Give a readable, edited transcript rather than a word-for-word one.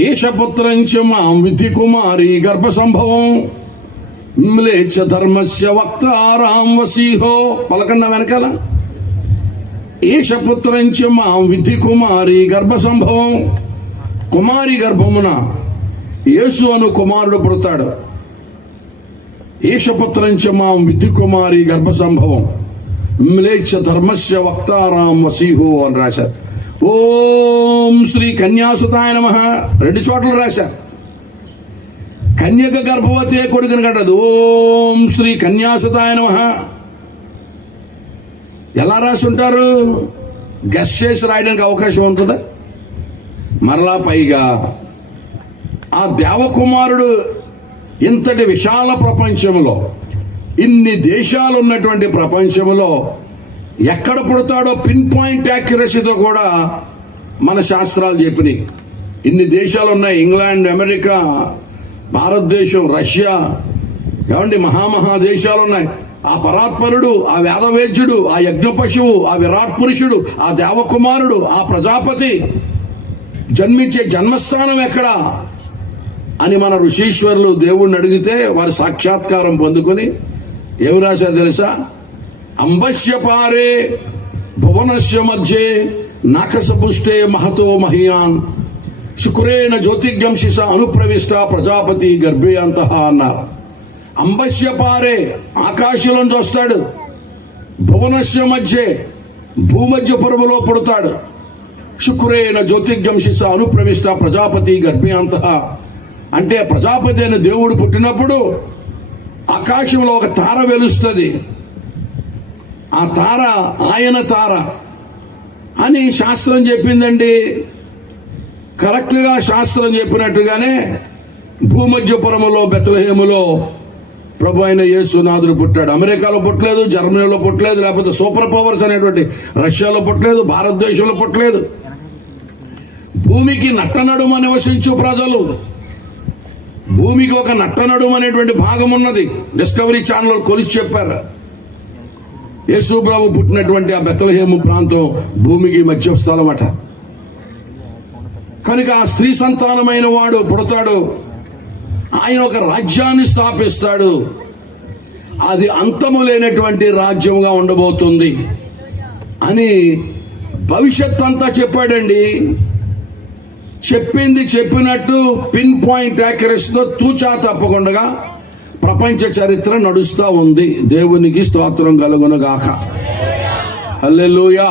ఏషపుత్రంచ మాం విధి కుమారి గర్భ సంభవం మ్లేచ్ఛ ధర్మస్య వక్తారాం వసీహో. పలకన్న వెనకాల ఏషపుత్రంచ మాం విధి కుమారి గర్భ సంభవం. కుమారి గర్భమున యేసు అను కుమారుడు పుడతాడు. ఏషపుత్రంచ మాం విధి కుమారి గర్భ సంభవం మ్లేచ్ఛ ధర్మస్య వక్తారాం వసీహో అని రాశారు. ఓం శ్రీ కన్యాసుతాయ నమః 2 చోట్ల రాశారు. కన్యక గర్భవతి కొడుకుని కట్టదు. ఓం శ్రీ కన్యాసుతాయ నమః. ఎలా రాసి ఉంటారు? గెస్ చేసి రాయడానికి అవకాశం ఉంటుందా? మరలా పైగా ఆ దేవకుమారుడు ఇంతటి విశాల ప్రపంచంలో, ఇన్ని దేశాలు ఉన్నటువంటి ప్రపంచంలో ఎక్కడ పుడతాడో పిన్ పాయింట్ యాక్యురసీతో కూడా మన శాస్త్రాలు చెప్పినాయి. ఇన్ని దేశాలు ఉన్నాయి. ఇంగ్లాండ్, అమెరికా, భారతదేశం, రష్యా, ఏమండి మహామహా దేశాలు ఉన్నాయి. ఆ పరాత్పరుడు, ఆ వేదవేద్యుడు, ఆ యజ్ఞ పశువు, ఆ విరాట్ పురుషుడు, ఆ దేవకుమారుడు, ఆ ప్రజాపతి జన్మించే జన్మస్థానం ఎక్కడ అని మన ఋషీశ్వరులు దేవుణ్ణి అడిగితే వారి సాక్షాత్కారం పొందుకొని ఏమి రాశారు తెలుసా? అంబస్య పారే భువనస్య మధ్యే నాకసపుష్టే మహతో మహియాన్ శుక్రేణ జ్యోతిర్గంశిష అనుప్రవిష్ట ప్రజాపతి గర్భే అంతః అన్నారు. అంబస్య పారే ఆకాశంలోంచి వస్తాడు. భువనస్య మధ్యే భూమధ్య పరువులో పుడతాడు. శుక్రేణ జ్యోతిర్గంశిష అనుప్రవిష్ట ప్రజాపతి గర్భే అంతః అంటే ప్రజాపతి అయిన దేవుడు పుట్టినప్పుడు ఆకాశంలో ఒక తార వెలుస్తుంది. ఆ తార ఆయన తార అని శాస్త్రం చెప్పిందండి. కరెక్ట్గా శాస్త్రం చెప్పినట్టుగానే భూమధ్యపురములో బెత్లెహేములో ప్రభు అయిన యేసునాథుడు పుట్టాడు. అమెరికాలో పుట్టలేదు, జర్మనీలో పుట్టలేదు, లేకపోతే సూపర్ పవర్స్ అనేటువంటి రష్యాలో పుట్టలేదు, భారతదేశంలో పుట్టలేదు. భూమికి నట్టనడుమ నివసించు ప్రజలు, భూమికి ఒక నట్టనడుమ అనేటువంటి భాగం ఉన్నది. డిస్కవరీ ఛానల్ కొలిచి చెప్పారు. యేసు ప్రభు పుట్టినటువంటి ఆ బెత్లెహేము ప్రాంతం భూమికి మధ్య స్థలం అట. కనుక ఆ స్త్రీ సంతానమైన వాడు పుడతాడు. ఆయన ఒక రాజ్యాన్ని స్థాపిస్తాడు. అది అంతము లేనటువంటి రాజ్యంగా ఉండబోతుంది అని భవిష్యత్ అంతా చెప్పాడండి. చెప్పింది చెప్పినట్టు పిన్ పాయింట్ యాక్యురసీతో తూచా తప్పకుండా ప్రపంచ చరిత్ర నడుస్తూ ఉంది. దేవునికి స్తోత్రం కలుగును గాక. హల్లెలూయా.